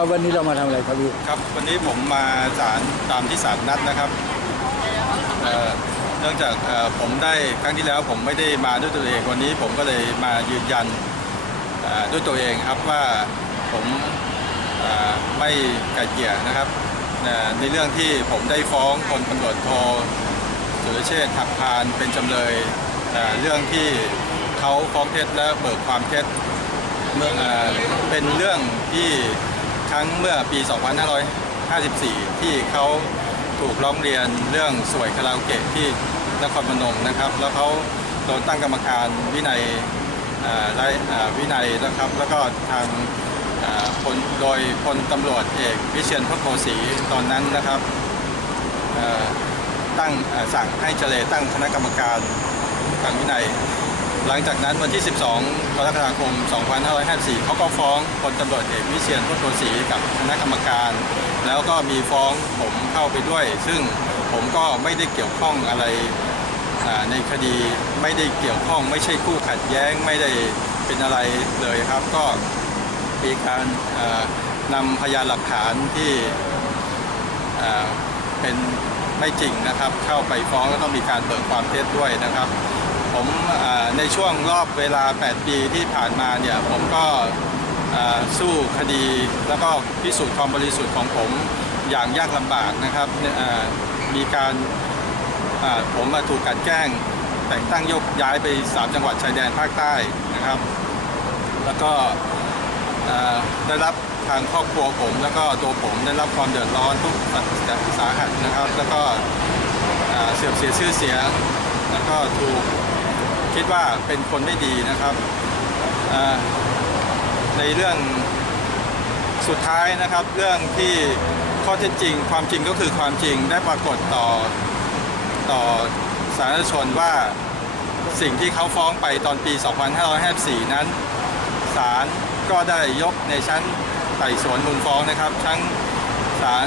ครับวันนี้เรามาทำอะไรครับพี่ครับวันนี้ผมมาศาลตามที่ศาลนัดนะครับเอ่อเนื่องจากเอ่อผมได้ครั้งที่แล้วผมไม่ได้มาด้วยตัวเองวันนี้ผมก็เลยมายืนยันเอ่อด้วยตัวเองครับว่าผมเอ่อไม่ไก่เกลี่ยนะครับเอ่อในเรื่องที่ผมได้ฟ้องพลตำรวจโทสุรเชษฐ์หักพานเป็นจำเลยเอ่อเรื่องที่เขาฟ้องเท็จและเบิกความเท็จ เมื่อเอ่อเป็นเรื่องที่ ครั้งเมื่อปี 2554 ที่เขาถูกร้องเรียนเรื่องสวยคาราโอเกะที่นครพนมนะครับ แล้วเขาโดนตั้งกรรมการวินัยได้วินัยนะครับ แล้วก็ทางพลโดยพลตำรวจเอกวิเชียนพระโคศรีตอนนั้นนะครับตั้งสั่งให้เจเลตั้งคณะกรรมการทางวินัย หลังจากนั้นวันที่ 12 กรกฎาคม 2554 เขาก็ฟ้องพลตำรวจเอกวิเชียนพุทโธศรีกับคณะกรรมการ แล้วก็มีฟ้องผมเข้าไปด้วย ซึ่งผมก็ไม่ได้เกี่ยวข้องอะไรในคดีไม่ได้เกี่ยวข้องไม่ใช่คู่ขัดแย้งไม่ได้เป็นอะไรเลยครับ ก็มีการนำพยานหลักฐานที่เป็นไม่จริงนะครับ เข้าไปฟ้องแล้วก็มีการเบิกความเท็จด้วยนะครับ ผมในช่วงรอบเวลา 8 ปีที่ผ่านมาเนี่ยผมก็สู้คดี แล้วก็พิสูจน์ความบริสุทธิ์ของผมอย่างยากลำบากนะครับมีการผมมาถูกกลันแกล้งแต่งตั้งยกย้ายไป 3 จังหวัดชายแดนภาคใต้นะครับ แล้วก็ได้รับทางครอบครัวผม แล้วก็ตัวผมได้รับความเดือดร้อนทุกสาหัสนะครับ แล้วก็เสื่อมเสียชื่อเสียงแล้วก็ถูก คิดว่าเป็นคนไม่ดีนะครับ ในเรื่องสุดท้ายนะครับ เรื่องที่ข้อเท็จจริง ความจริงก็คือความจริงได้ปรากฏต่อต่อสาธารณชนว่าสิ่งที่เขาฟ้องไปตอนปี 2554 นั้นศาลก็ได้ยกในชั้นไต่สวนมูลฟ้องนะครับ ทั้งศาล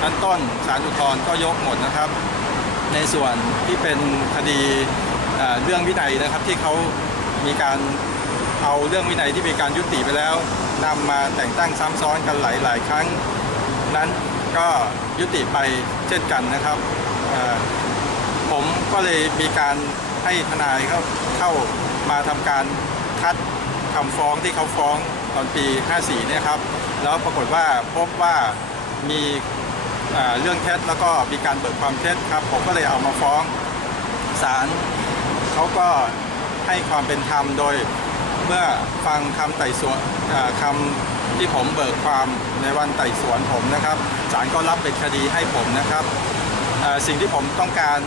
ชั้นต้นศาลอุทธรณ์ก็ยกหมดนะครับ ในส่วนที่เป็นคดี เรื่องวินัยนะครับที่เขามีการเอาเรื่องวินัยที่มีการยุติไปแล้วนำมาแต่งตั้งซ้ำซ้อนกันหลาย ๆ ครั้ง นั้นก็ยุติไปเช่นกันนะครับ ผมก็เลยมีการให้ทนายเข้าเข้ามาทำการคัดคำฟ้องที่เขาฟ้องตอนปี 54เนี่ยครับ แล้วปรากฏว่าพบว่ามีเรื่องเท็จแล้วก็มีการเบิกความเท็จครับ ผมก็เลยเอามาฟ้องศาล เขาก็ให้ความเป็นธรรมโดยเมื่อฟังคำไต่สวนคำที่ผมเบิกความในวันไต่สวนผมนะครับศาลก็รับเป็นคดีให้ผมนะครับ สิ่งที่ผมต้องการ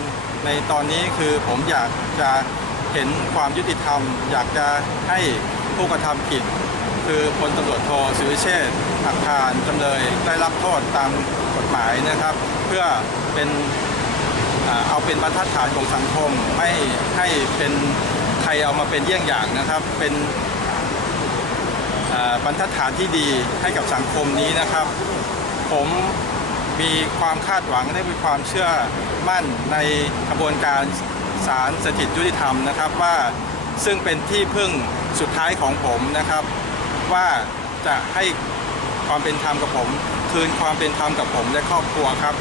ในตอนนี้คือผมอยากจะเห็นความยุติธรรม อยากจะให้ผู้กระทำผิด คือพลตำรวจโทสุริเชษฐ์หักพานจำเลยได้รับโทษตามกฎหมายนะครับ เพื่อเป็น เอาเป็นบรรทัดฐานของสังคมไม่ให้เป็นใครเอามาเป็นเยี่ยงอย่างนะครับ เป็นบรรทัดฐานที่ดีให้กับสังคมนี้นะครับ ผมมีความคาดหวังและมีความเชื่อมั่นในกระบวนการศาลสถิตยุติธรรมนะครับว่าซึ่งเป็นที่พึ่งสุดท้ายของผมนะครับ ว่าจะให้ความเป็นธรรมกับผม คืนความเป็นธรรมกับผมและครอบครัวครับ